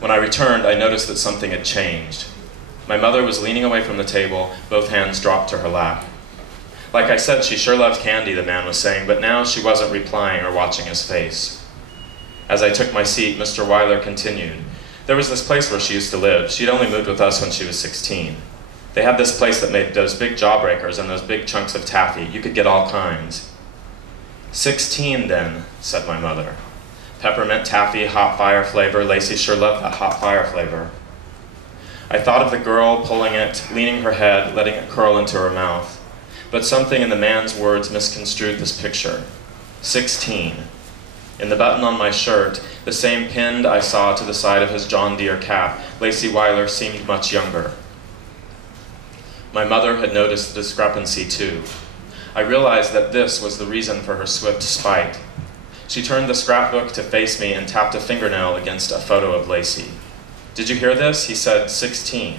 When I returned, I noticed that something had changed. My mother was leaning away from the table, both hands dropped to her lap. Like I said, she sure loved candy, the man was saying, but now she wasn't replying or watching his face. As I took my seat, Mr. Weiler continued. There was this place where she used to live. She'd only moved with us when she was 16. They had this place that made those big jawbreakers and those big chunks of taffy. You could get all kinds. 16 then, said my mother. Peppermint taffy, hot fire flavor. Lacey sure loved that hot fire flavor. I thought of the girl pulling it, leaning her head, letting it curl into her mouth. But something in the man's words misconstrued this picture. 16. In the button on my shirt, the same pinned I saw to the side of his John Deere cap, Lacey Weiler seemed much younger. My mother had noticed the discrepancy too. I realized that this was the reason for her swift spite. She turned the scrapbook to face me and tapped a fingernail against a photo of Lacey. Did you hear this? He said 16.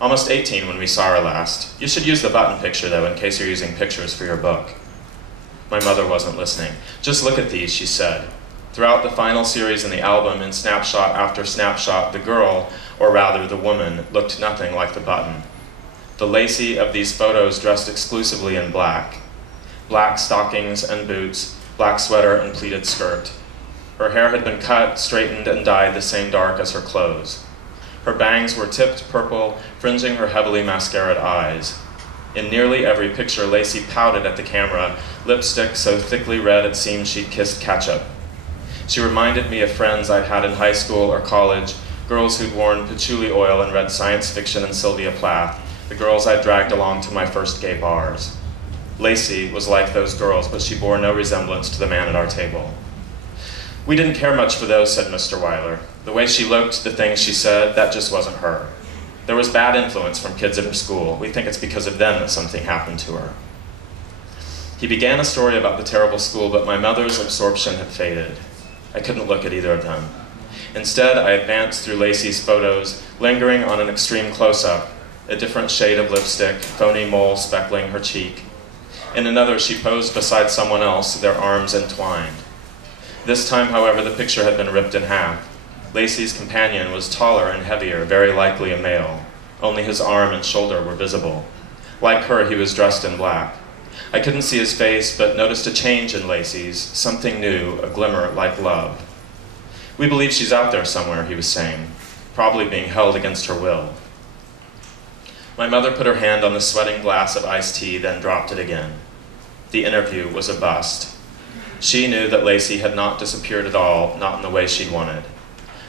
Almost 18 when we saw her last. You should use the button picture though, in case you're using pictures for your book. My mother wasn't listening. Just look at these, she said. Throughout the final series in the album, in snapshot after snapshot, the girl, or rather the woman, looked nothing like the button. The Lacey of these photos dressed exclusively in black. Black stockings and boots, black sweater and pleated skirt. Her hair had been cut, straightened, and dyed the same dark as her clothes. Her bangs were tipped purple, fringing her heavily mascaraed eyes. In nearly every picture, Lacey pouted at the camera, lipstick so thickly red it seemed she'd kissed ketchup. She reminded me of friends I'd had in high school or college, girls who'd worn patchouli oil and read science fiction and Sylvia Plath, the girls I'd dragged along to my first gay bars. Lacey was like those girls, but she bore no resemblance to the man at our table. We didn't care much for those, said Mr. Weiler. The way she looked, the things she said, that just wasn't her. There was bad influence from kids at her school. We think it's because of them that something happened to her. He began a story about the terrible school, but my mother's absorption had faded. I couldn't look at either of them. Instead, I advanced through Lacey's photos, lingering on an extreme close-up, a different shade of lipstick, phony mole speckling her cheek. In another, she posed beside someone else, their arms entwined. This time, however, the picture had been ripped in half. Lacey's companion was taller and heavier, very likely a male. Only his arm and shoulder were visible. Like her, he was dressed in black. I couldn't see his face, but noticed a change in Lacey's, something new, a glimmer like love. We believe she's out there somewhere, he was saying, probably being held against her will. My mother put her hand on the sweating glass of iced tea, then dropped it again. The interview was a bust. She knew that Lacey had not disappeared at all, not in the way she'd wanted.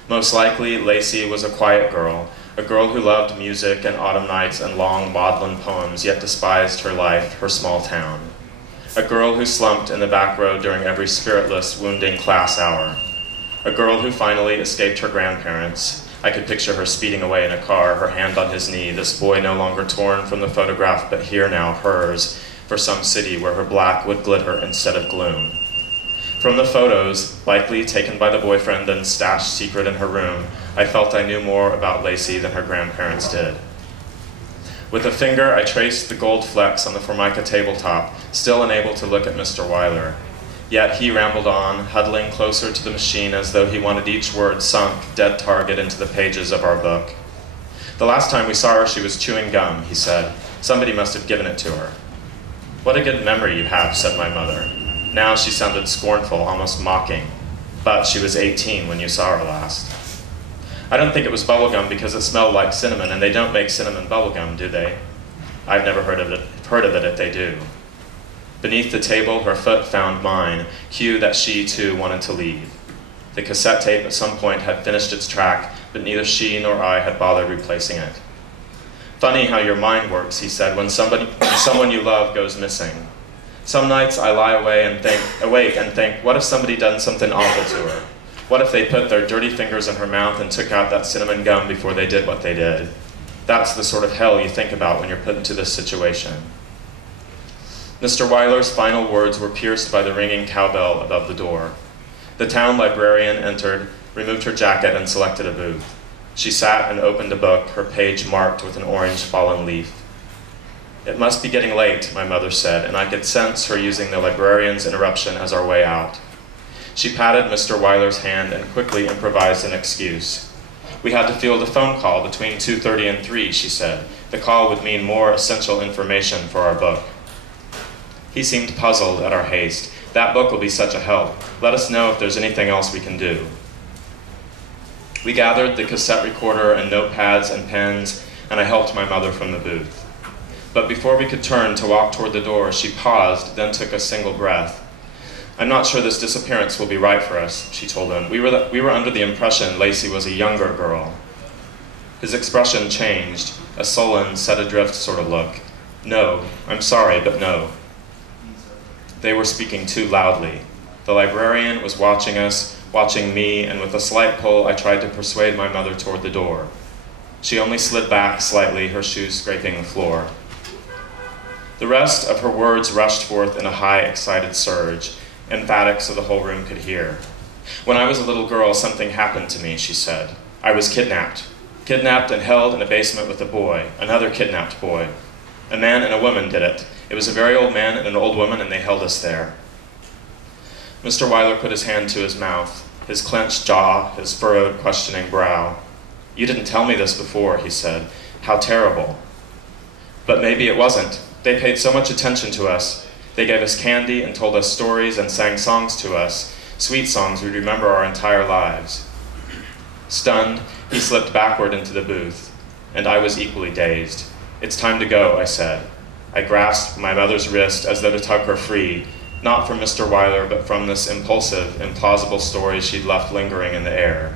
Most likely, Lacey was a quiet girl, a girl who loved music and autumn nights and long maudlin poems, yet despised her life, her small town. A girl who slumped in the back row during every spiritless, wounding class hour. A girl who finally escaped her grandparents. I could picture her speeding away in a car, her hand on his knee, this boy no longer torn from the photograph, but here now hers, for some city where her black would glitter instead of gloom. From the photos, likely taken by the boyfriend and stashed secret in her room, I felt I knew more about Lacey than her grandparents did. With a finger, I traced the gold flecks on the Formica tabletop, still unable to look at Mr. Weiler. Yet he rambled on, huddling closer to the machine as though he wanted each word sunk, dead target, into the pages of our book. The last time we saw her, she was chewing gum, he said. Somebody must have given it to her. What a good memory you have, said my mother. Now she sounded scornful, almost mocking. But she was 18 when you saw her last. I don't think it was bubblegum because it smelled like cinnamon, and they don't make cinnamon bubblegum, do they? I've never heard of it if they do. Beneath the table, her foot found mine, cue that she, too, wanted to leave. The cassette tape at some point had finished its track, but neither she nor I had bothered replacing it. Funny how your mind works, he said, when someone you love goes missing. Some nights I lie awake and think, what if somebody done something awful to her? What if they put their dirty fingers in her mouth and took out that cinnamon gum before they did what they did? That's the sort of hell you think about when you're put into this situation. Mr. Weiler's final words were pierced by the ringing cowbell above the door. The town librarian entered, removed her jacket, and selected a booth. She sat and opened a book, her page marked with an orange fallen leaf. It must be getting late, my mother said, and I could sense her using the librarian's interruption as our way out. She patted Mr. Weiler's hand and quickly improvised an excuse. We had to field a phone call between 2:30 and 3, she said. The call would mean more essential information for our book. He seemed puzzled at our haste. That book will be such a help. Let us know if there's anything else we can do. We gathered the cassette recorder and notepads and pens, and I helped my mother from the booth. But before we could turn to walk toward the door, she paused, then took a single breath. I'm not sure this disappearance will be right for us, she told him. We were under the impression Lacey was a younger girl. His expression changed, a sullen, set adrift sort of look. No, I'm sorry, but no. They were speaking too loudly. The librarian was watching us, watching me, and with a slight pull, I tried to persuade my mother toward the door. She only slid back slightly, her shoes scraping the floor. The rest of her words rushed forth in a high, excited surge, emphatic so the whole room could hear. When I was a little girl, something happened to me, she said. I was kidnapped. Kidnapped and held in a basement with a boy, another kidnapped boy. A man and a woman did it. It was a very old man and an old woman, and they held us there. Mr. Weiler put his hand to his mouth, his clenched jaw, his furrowed, questioning brow. You didn't tell me this before, he said. How terrible. But maybe it wasn't. They paid so much attention to us. They gave us candy and told us stories and sang songs to us, sweet songs we'd remember our entire lives. Stunned, he slipped backward into the booth, and I was equally dazed. It's time to go, I said. I grasped my mother's wrist as though to tug her free, not from Mr. Weiler, but from this impulsive, implausible story she'd left lingering in the air.